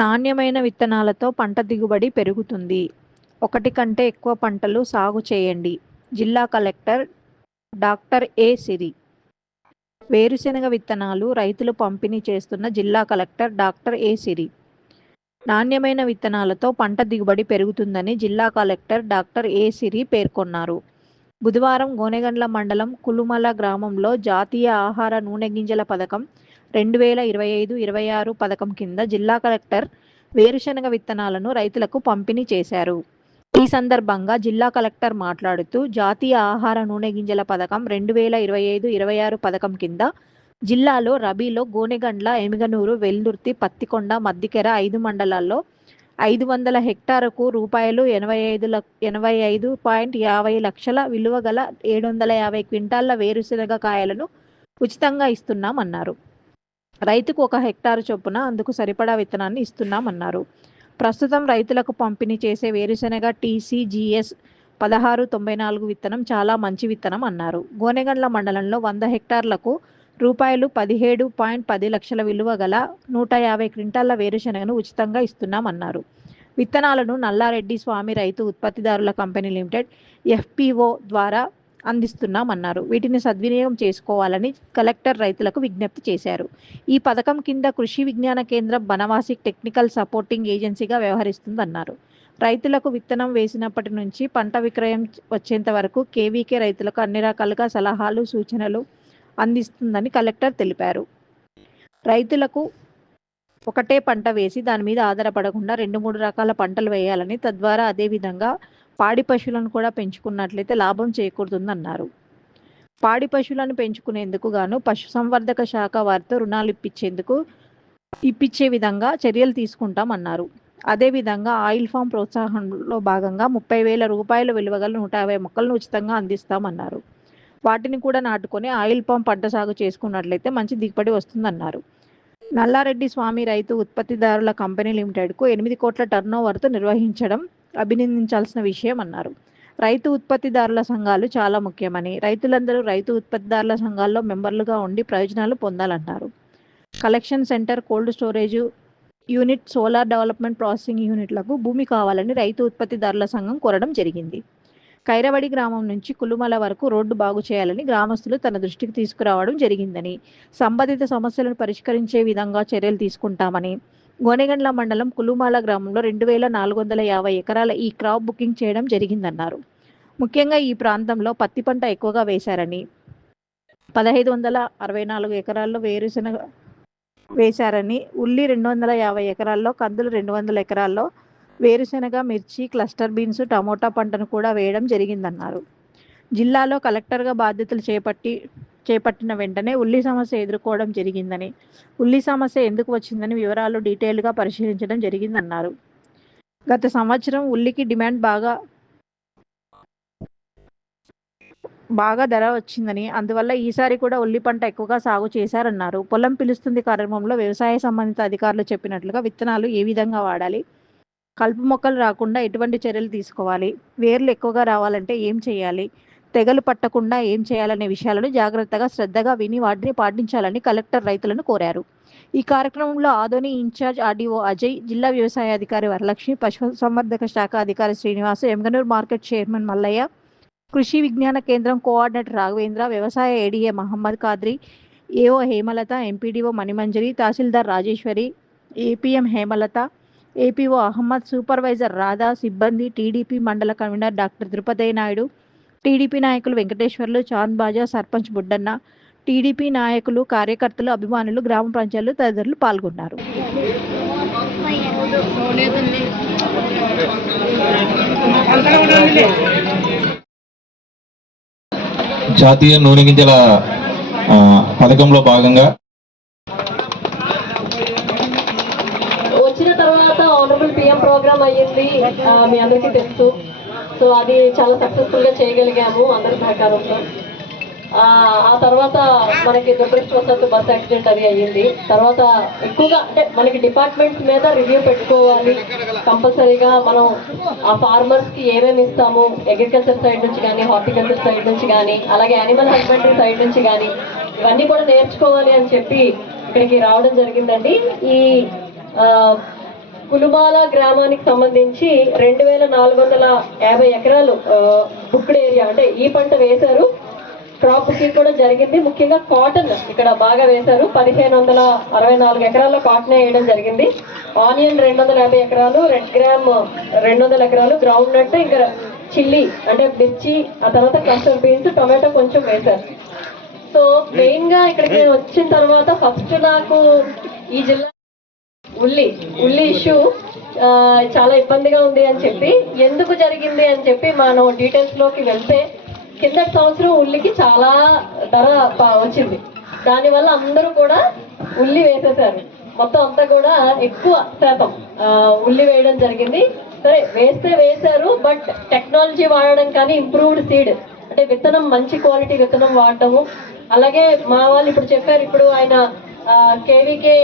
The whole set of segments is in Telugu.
నాణ్యమైన విత్తనాలతో పంట దిగుబడి పెరుగుతుంది. ఒకటి కంటే ఎక్కువ పంటలు సాగు చేయండి. జిల్లా కలెక్టర్ డాక్టర్ ఏ సిరి వేరుశెనగ విత్తనాలు రైతులు పంపిణీ చేస్తున్న జిల్లా కలెక్టర్ డాక్టర్ ఏ సిరి నాణ్యమైన విత్తనాలతో పంట దిగుబడి పెరుగుతుందని జిల్లా కలెక్టర్ డాక్టర్ ఏ సిరి పేర్కొన్నారు. బుధవారం గోనెగండ్ల మండలం కులుమల గ్రామంలో జాతీయ ఆహార నూనె గింజల పథకం రెండు వేల ఇరవై ఐదు ఇరవై ఆరు పథకం కింద జిల్లా కలెక్టర్ వేరుశెనగ విత్తనాలను రైతులకు పంపిణీ చేశారు. ఈ సందర్భంగా జిల్లా కలెక్టర్ మాట్లాడుతూ జాతీయ ఆహార నూనె గింజల పథకం రెండు వేల ఇరవై ఐదు ఇరవై ఆరు పథకం కింద జిల్లాలో రబీలో గోనెగండ్ల, ఎమిగనూరు, వెల్దుర్తి, పత్తికొండ, మద్దికెర ఐదు మండలాల్లో ఐదు వందల హెక్టారుకు రూపాయలు ఎనభై ఐదు ఎనభై ఐదు పాయింట్ యాభై లక్షల విలువ గల ఏడు వందల యాభై క్వింటాళ్ళ వేరుశెనగ కాయలను ఉచితంగా ఇస్తున్నామన్నారు. రైతుకు ఒక హెక్టారు చొప్పున అందుకు సరిపడా విత్తనాన్ని ఇస్తున్నామన్నారు. ప్రస్తుతం రైతులకు పంపిణీ చేసే వేరుశెనగ టీసీజీఎస్ పదహారు తొంభై నాలుగు విత్తనం చాలా మంచి విత్తనం అన్నారు. గోనెగండ్ల మండలంలో వంద హెక్టార్లకు రూపాయలు పదిహేడు పాయింట్ పది లక్షల విలువ గల నూట యాభై క్వింటాళ్ళ వేరుశెనగను ఉచితంగా ఇస్తున్నామన్నారు. విత్తనాలను నల్లారెడ్డి స్వామి రైతు ఉత్పత్తిదారుల కంపెనీ లిమిటెడ్ ఎఫ్పిఓ ద్వారా అందిస్తున్నామన్నారు. వీటిని సద్వినియోగం చేసుకోవాలని కలెక్టర్ రైతులకు విజ్ఞప్తి చేశారు. ఈ పథకం కింద కృషి విజ్ఞాన కేంద్రం బనవాసి టెక్నికల్ సపోర్టింగ్ ఏజెన్సీగా వ్యవహరిస్తుందన్నారు. రైతులకు విత్తనం వేసినప్పటి నుంచి పంట విక్రయం వచ్చేంత వరకు కేవీకే రైతులకు అన్ని రకాలుగా సలహాలు, సూచనలు అందిస్తుందని కలెక్టర్ తెలిపారు. రైతులకు ఒకటే పంట వేసి దాని మీద ఆధారపడకుండా రెండు మూడు రకాల పంటలు వేయాలని తద్వారా అదేవిధంగా పాడి పశువులను కూడా పెంచుకున్నట్లయితే లాభం చేకూరుతుందన్నారు. పాడి పశువులను పెంచుకునేందుకు గాను పశుసంవర్ధక శాఖ వారితో రుణాలు ఇప్పించేందుకు ఇప్పించే విధంగా చర్యలు తీసుకుంటామన్నారు. అదే విధంగా ఆయిల్ ఫామ్ ప్రోత్సాహంలో భాగంగా ముప్పై వేల రూపాయల విలువ గల నూట యాభై మొక్కలను ఉచితంగా అందిస్తామన్నారు. వాటిని కూడా నాటుకొని ఆయిల్ పామ్ పంట సాగు చేసుకున్నట్లయితే మంచి దిగుబడి వస్తుందన్నారు. నల్లారెడ్డి స్వామి రైతు ఉత్పత్తిదారుల కంపెనీ లిమిటెడ్కు ఎనిమిది కోట్ల టర్నోవర్తో నిర్వహించడం అభినందించాల్సిన విషయం అన్నారు రైతు ఉత్పత్తిదారుల సంఘాలు చాలా ముఖ్యమని, రైతులందరూ రైతు ఉత్పత్తిదారుల సంఘాల్లో మెంబర్లుగా ఉండి ప్రయోజనాలు పొందాలన్నారు. Collection centre, cold storage unit, solar development processing యూనిట్లకు భూమి కావాలని రైతు ఉత్పత్తిదారుల సంఘం కోరడం జరిగింది. కైరవడి గ్రామం నుంచి కులుమల వరకు రోడ్డు బాగు చేయాలని గ్రామస్తులు తన దృష్టికి తీసుకురావడం జరిగిందని, సంబంధిత సమస్యలను పరిష్కరించే విధంగా చర్యలు తీసుకుంటామని, గోనెగండ్ల మండలం కులుమాల గ్రామంలో రెండు వేల నాలుగు వందల యాభై ఎకరాల ఈ క్రాప్ బుకింగ్ చేయడం జరిగిందన్నారు. ముఖ్యంగా ఈ ప్రాంతంలో పత్తి పంట ఎక్కువగా వేశారని, పదహైదు వందల అరవై నాలుగు ఎకరాల్లో వేరుశెనగ వేశారని, ఉల్లి రెండు వందల యాభై ఎకరాల్లో, కందులు రెండు వందల ఎకరాల్లో వేరుశనగ మిర్చి, క్లస్టర్ బీన్స్, టమోటా పంటను కూడా వేయడం జరిగిందన్నారు. జిల్లాలో కలెక్టర్గా బాధ్యతలు చేపట్టి చేపట్టిన వెంటనే ఉల్లి సమస్య ఎదుర్కోవడం జరిగిందని, ఉల్లి సమస్య ఎందుకు వచ్చిందని వివరాలు డీటెయిల్గా పరిశీలించడం జరిగిందన్నారు. గత సంవత్సరం ఉల్లికి డిమాండ్ బాగా బాగా ధర వచ్చిందని, అందువల్ల ఈసారి కూడా ఉల్లి పంట ఎక్కువగా సాగు చేశారన్నారు. పొలం పిలుస్తుంది కార్యక్రమంలో వ్యవసాయ సంబంధిత అధికారులు చెప్పినట్లుగా విత్తనాలు ఏ విధంగా వాడాలి, కలుపు మొక్కలు రాకుండా ఎటువంటి చర్యలు తీసుకోవాలి, వేర్లు ఎక్కువగా రావాలంటే ఏం చేయాలి, తెగలు పట్టకుండా ఏం చేయాలనే విషయాలను జాగ్రత్తగా, శ్రద్ధగా విని వాటిని పాటించాలని కలెక్టర్ రైతులను కోరారు. ఈ కార్యక్రమంలో ఆదోని ఇన్ఛార్జ్ ఆర్డీఓ అజయ్, జిల్లా వ్యవసాయ అధికారి వరలక్ష్మి, పశుసంవర్ధక శాఖ అధికారి Srinivas, Yemmiganur market chairman Mallayya, Krishi Vignana Kendram coordinator Raghavendra, వ్యవసాయ ADA Mohammad Khadri, AO Hemalatha, MPDO Manimanjari, tahsildar Rajeswari, APM Hemalatha, APO Ahmed, supervisor Radha, సిబ్బంది, టీడీపీ మండల convener doctor Drupadayya Naidu, TDP నాయకులు వెంకటేశ్వర్లు, చాంద్ బాజా, సర్పంచ్ బుడ్డన్న, టీడీపీ నాయకులు, కార్యకర్తలు, అభిమానులు, గ్రామ పంచాయతీలు తదితరులు పాల్గొన్నారు. జాతీయ నూనె గింజల పథకంలో భాగంగా వచ్చిన తర్వాత ఆనరబుల్ పిఎం ప్రోగ్రామ్ అయ్యింది మీ అందరికీ తెలుసు సో అది చాలా సక్సెస్ఫుల్గా చేయగలిగాము అందరి సహకారంతో. ఆ తర్వాత మనకి దురదృష్టవశాత్తు బస్ యాక్సిడెంట్ అది అయ్యింది. తర్వాత ఎక్కువగా అంటే మనకి డిపార్ట్మెంట్స్ మీద రివ్యూ పెట్టుకోవాలి. కంపల్సరీగా మనం ఆ ఫార్మర్స్కి ఏమేమి ఇస్తాము? అగ్రికల్చర్ సైడ్ నుంచి కానీ హార్టికల్చర్ సైడ్ నుంచి కానీ అలాగే యానిమల్ హస్బెండరీ సైడ్ నుంచి కానీ ఇవన్నీ కూడా నేర్చుకోవాలి అని చెప్పి ఇక్కడికి రావడం జరిగిందండి. ఈ కులుమాల గ్రామానికి సంబంధించి రెండు వేల నాలుగు వందల యాభై ఎకరాలు బుక్డ్ ఏరియా అంటే ఈ పంట వేశారు. క్రాప్కి కూడా జరిగింది. ముఖ్యంగా కాటన్ ఇక్కడ బాగా వేశారు. పదిహేను వందల అరవై నాలుగు ఎకరాల్లో కాటన్ వేయడం జరిగింది. ఆనియన్ రెండు వందల యాభై ఎకరాలు రెడ్ గ్రామ్ రెండు వందల ఎకరాలు గ్రౌండ్ నట్ ఇంకా చిల్లీ అంటే మిర్చి ఆ తర్వాత కస్టర్డ్ బీన్స్ టొమాటో కొంచెం వేశారు. సో మెయిన్గా ఇక్కడికి వచ్చిన తర్వాత ఫస్ట్ నాకు ఈ జిల్లా ఉల్లి ఉల్లి ఇష్యూ చాలా ఇబ్బందిగా ఉంది అని చెప్పి ఎందుకు జరిగింది అని చెప్పి మనం డీటెయిల్స్లోకి వెళ్తే కిందటి సంవత్సరం ఉల్లికి చాలా ధర వచ్చింది. దానివల్ల అందరూ కూడా ఉల్లి వేసేసారు. మొత్తం అంతా కూడా ఎక్కువ శాతం ఉల్లి వేయడం జరిగింది. సరే వేస్తే వేశారు బట్ టెక్నాలజీ వాడడం కానీ ఇంప్రూవ్డ్ సీడ్ అంటే విత్తనం మంచి క్వాలిటీ విత్తనం వాడటము. అలాగే మా వాళ్ళు ఇప్పుడు చెప్పారు ఇప్పుడు ఆయన కేవీకే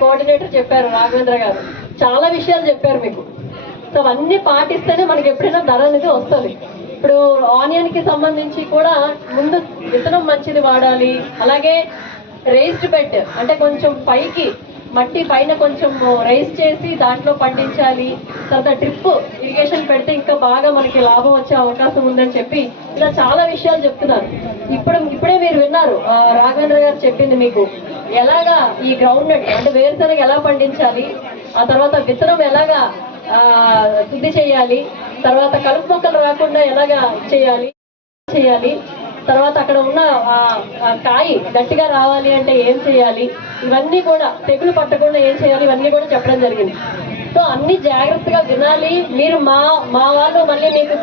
కోఆర్డినేటర్ చెప్పారు రాఘవేంద్ర గారు. చాలా విషయాలు చెప్పారు మీకు. సో అవన్నీ పాటిస్తేనే మనకి ఎప్పుడైనా ధర అనేది వస్తుంది. ఇప్పుడు ఆనియన్కి సంబంధించి కూడా ముందు విత్తనం మంచిది వాడాలి. అలాగే రేస్డ్ బెడ్ అంటే కొంచెం పైకి మట్టి పైన కొంచెం రైస్ చేసి దాంట్లో పండించాలి. తర్వాత డ్రిప్ ఇరిగేషన్ పెడితే ఇంకా బాగా మనకి లాభం వచ్చే అవకాశం ఉందని చెప్పి ఇలా చాలా విషయాలు చెప్తున్నారు. ఇప్పుడు ఇప్పుడే మీరు విన్నారు రాఘవేంద్ర గారు చెప్పింది మీకు. ఎలాగా ఈ గ్రౌండ్ అంటే వేరుశనగ ఎలా పండించాలి? ఆ తర్వాత విత్తనం ఎలాగా శుద్ధి చేయాలి? తర్వాత కలుపు మొక్కలు రాకుండా ఎలాగా చేయాలి? చేయాలి. తర్వాత అక్కడ ఉన్న ఆ, కాయ గట్టిగా రావాలి అంటే ఏం చేయాలి? ఇవన్నీ కూడా తెగులు పట్టకుండా ఏం చేయాలి? ఇవన్నీ కూడా చెప్పడం జరిగింది. సో అన్ని జాగ్రత్తగా వినాలి. మీరు మా మా వాళ్ళు మళ్ళీ మీకు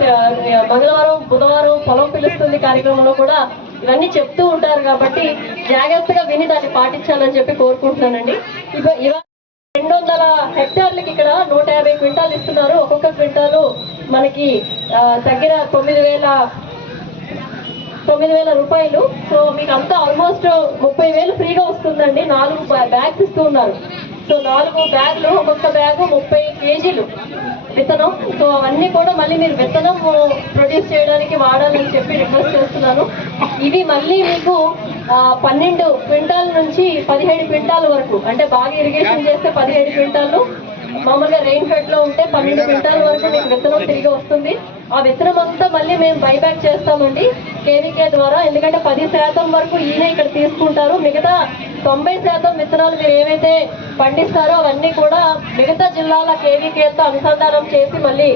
మంగళవారం బుధవారం పొలం పిలుస్తుంది కార్యక్రమంలో కూడా ఇవన్నీ చెప్తూ ఉంటారు కాబట్టి జాగ్రత్తగా విని దాన్ని పాటించాలని చెప్పి కోరుకుంటున్నానండి. ఇవ ఇవ రెండు వందల హెక్టార్లకి ఇక్కడ నూట యాభై క్వింటాలు ఇస్తున్నారు. ఒక్కొక్క క్వింటాలు మనకి దగ్గర తొమ్మిది వేల తొమ్మిది వేల రూపాయలు. సో మీకు అంతా ఆల్మోస్ట్ ముప్పై వేలు ఫ్రీగా వస్తుందండి. నాలుగు బ్యాగ్స్ ఇస్తూ ఉన్నారు. సో నాలుగు బ్యాగులు ఒక్కొక్క బ్యాగు ముప్పై కేజీలు. విత్తనం. సో అవన్నీ కూడా మళ్ళీ మీరు విత్తనం ప్రొడ్యూస్ చేయడానికి వాడాలని చెప్పి రిక్వెస్ట్ చేస్తున్నాను. ఇవి మళ్ళీ మీకు పన్నెండు క్వింటాల్ నుంచి పదిహేడు క్వింటాల్ వరకు అంటే బాగా ఇరిగేషన్ చేస్తే పదిహేడు క్వింటాలు. మామూలుగా రెయిన్ ఫెడ్లో ఉంటే పన్నెండు క్వింటాల వరకు మీకు విత్తనం తిరిగి వస్తుంది. ఆ విత్తనం అంతా మళ్ళీ మేము బైబ్యాక్ చేస్తామండి. కేవీకే ద్వారా ఎందుకంటే పది శాతం వరకు ఈయన ఇక్కడ తీసుకుంటారు. మిగతా తొంభై శాతం విత్తనాలు మీరు ఏవైతే పండిస్తారో అవన్నీ కూడా మిగతా జిల్లాల కేవీకేతో అనుసంధానం చేసి మళ్ళీ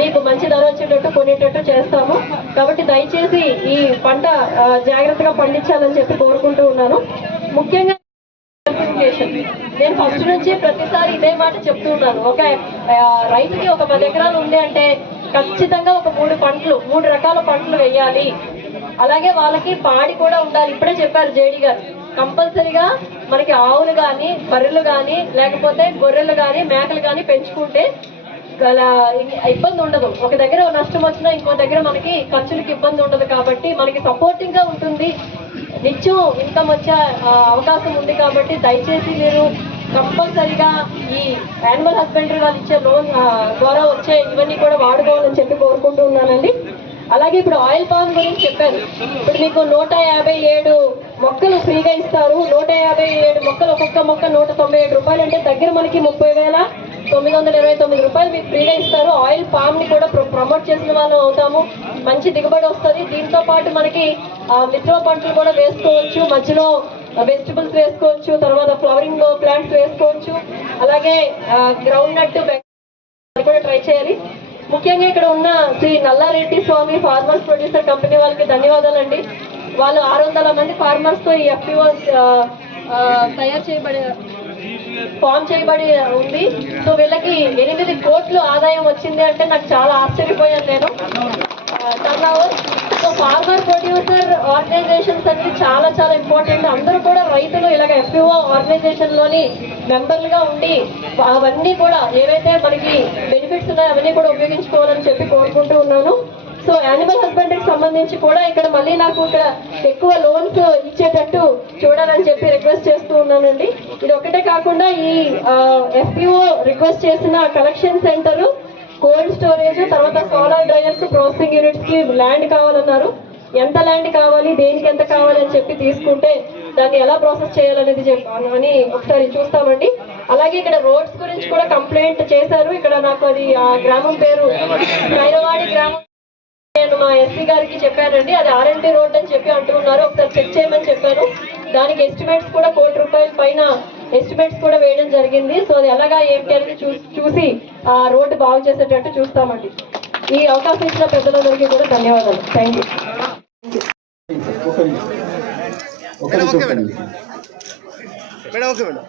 మీకు మంచి ధర వచ్చేటట్టు కొనేటట్టు చేస్తాము. కాబట్టి దయచేసి ఈ పంట జాగ్రత్తగా పండించాలని చెప్పి కోరుకుంటూ ఉన్నాను. ముఖ్యంగా నేను ఫస్ట్ నుంచి ప్రతిసారి ఇదే మాట చెప్తున్నాను ఒక రైతుకి ఒక పది ఎకరాలు ఉంది అంటే ఖచ్చితంగా ఒక మూడు పంటలు మూడు రకాల పంటలు వేయాలి. అలాగే వాళ్ళకి పాడి కూడా ఉండాలి. ఇప్పుడే చెప్పారు జేడి గారు. కంపల్సరీగా మనకి ఆవులు కానీ బర్రెలు కానీ లేకపోతే గొర్రెలు కానీ మేకలు కానీ పెంచుకుంటే ఇబ్బంది ఉండదు. ఒక దగ్గర నష్టం వచ్చినా ఇంకో దగ్గర మనకి ఖర్చులకు ఇబ్బంది ఉండదు కాబట్టి మనకి సపోర్టింగ్గా ఉంటుంది. నిత్యం ఇన్కమ్ వచ్చే అవకాశం ఉంది కాబట్టి దయచేసి మీరు కంపల్సరిగా ఈ యానిమల్ హస్బెండరీ వాళ్ళు ఇచ్చే లోన్ ద్వారా వచ్చే ఇవన్నీ కూడా వాడుకోవాలని చెప్పి కోరుకుంటూ ఉన్నానండి. అలాగే ఇప్పుడు ఆయిల్ పామ్ గురించి చెప్పారు. ఇప్పుడు మీకు నూట యాభై ఏడు మొక్కలు ఫ్రీగా ఇస్తారు. నూట యాభై ఏడు మొక్కలు ఒక్కొక్క మొక్క నూట తొంభై ఏడు రూపాయలు అంటే దగ్గర మనకి ముప్పై వేల తొమ్మిది వందల ఇరవై తొమ్మిది రూపాయలు మీకు ఫ్రీగా ఇస్తారు. ఆయిల్ పామ్ని కూడా ప్రమోట్ చేసిన వాళ్ళం అవుతాము. మంచి దిగుబడి వస్తుంది. దీంతో పాటు మనకి మిశ్రమ పంటలు కూడా వేసుకోవచ్చు. మధ్యలో వెజిటబుల్స్ వేసుకోవచ్చు. తర్వాత ఫ్లవరింగ్ ప్లాంట్స్ వేసుకోవచ్చు. అలాగే గ్రౌండ్ నట్ కూడా ట్రై చేయాలి. ముఖ్యంగా ఇక్కడ ఉన్న Sri Nallareddy Swamy farmers producer company వాళ్ళకి ధన్యవాదాలండి. వాళ్ళు ఆరు వందల మంది ఫార్మర్స్తో ఈ ఎఫ్పిఓ తయారు చేయబడి ఫామ్ చేయబడి ఉంది. సో వీళ్ళకి ఎనిమిది కోట్లు ఆదాయం వచ్చింది అంటే నాకు చాలా ఆశ్చర్యపోయాను నేను. సో ఫార్మర్ ప్రొడ్యూసర్ ఆర్గనైజేషన్స్ అనేది చాలా చాలా ఇంపార్టెంట్ అందరూ కూడా రైతులు ఇలాగ ఎఫ్పిఓ ఆర్గనైజేషన్లోని మెంబర్లుగా ఉండి అవన్నీ కూడా ఏవైతే మనకి బెనిఫిట్స్ ఉన్నాయో అవన్నీ కూడా ఉపయోగించుకోవాలని చెప్పి కోరుకుంటూ ఉన్నాను. సో యానిమల్ హస్బెండరీకి సంబంధించి కూడా ఇక్కడ మళ్ళీ నాకు ఇక్కడ ఎక్కువ లోన్స్ ఇచ్చేటట్టు చూడాలని చెప్పి రిక్వెస్ట్ చేస్తూ ఉన్నానండి. ఇది ఒకటే కాకుండా ఈ ఎఫ్పిఓ రిక్వెస్ట్ చేసిన కలెక్షన్ సెంటర్ కోల్డ్ స్టోరేజ్ తర్వాత యూనిట్స్కి కి ల్యాండ్ కావాలన్నారు. ఎంత ల్యాండ్ కావాలి దేనికి ఎంత కావాలి అని చెప్పి తీసుకుంటే దాన్ని ఎలా ప్రాసెస్ చేయాలనేది అని ఒకసారి చూస్తామండి. అలాగే ఇక్కడ రోడ్స్ గురించి కూడా కంప్లైంట్ చేశారు. ఇక్కడ నాకు అది ఆ గ్రామం పేరు మైనవాడి గ్రామం నేను మా ఎస్సీ గారికి చెప్పానండి. అది ఆర్ఎన్టీ రోడ్ అని చెప్పి అంటున్నారు ఒకసారి చెక్ చేయమని చెప్పాను. దానికి ఎస్టిమేట్స్ కూడా కోటి రూపాయల పైన ఎస్టిమేట్స్ కూడా వేయడం జరిగింది. సో అది ఎలాగా ఏంటి అనేది చూసి ఆ రోడ్డు బాగు చేసేటట్టు చూస్తామండి. ఈ అవకాశం ఇచ్చిన పెద్దలందరికీ కూడా ధన్యవాదాలు. Thank you madam okay madam.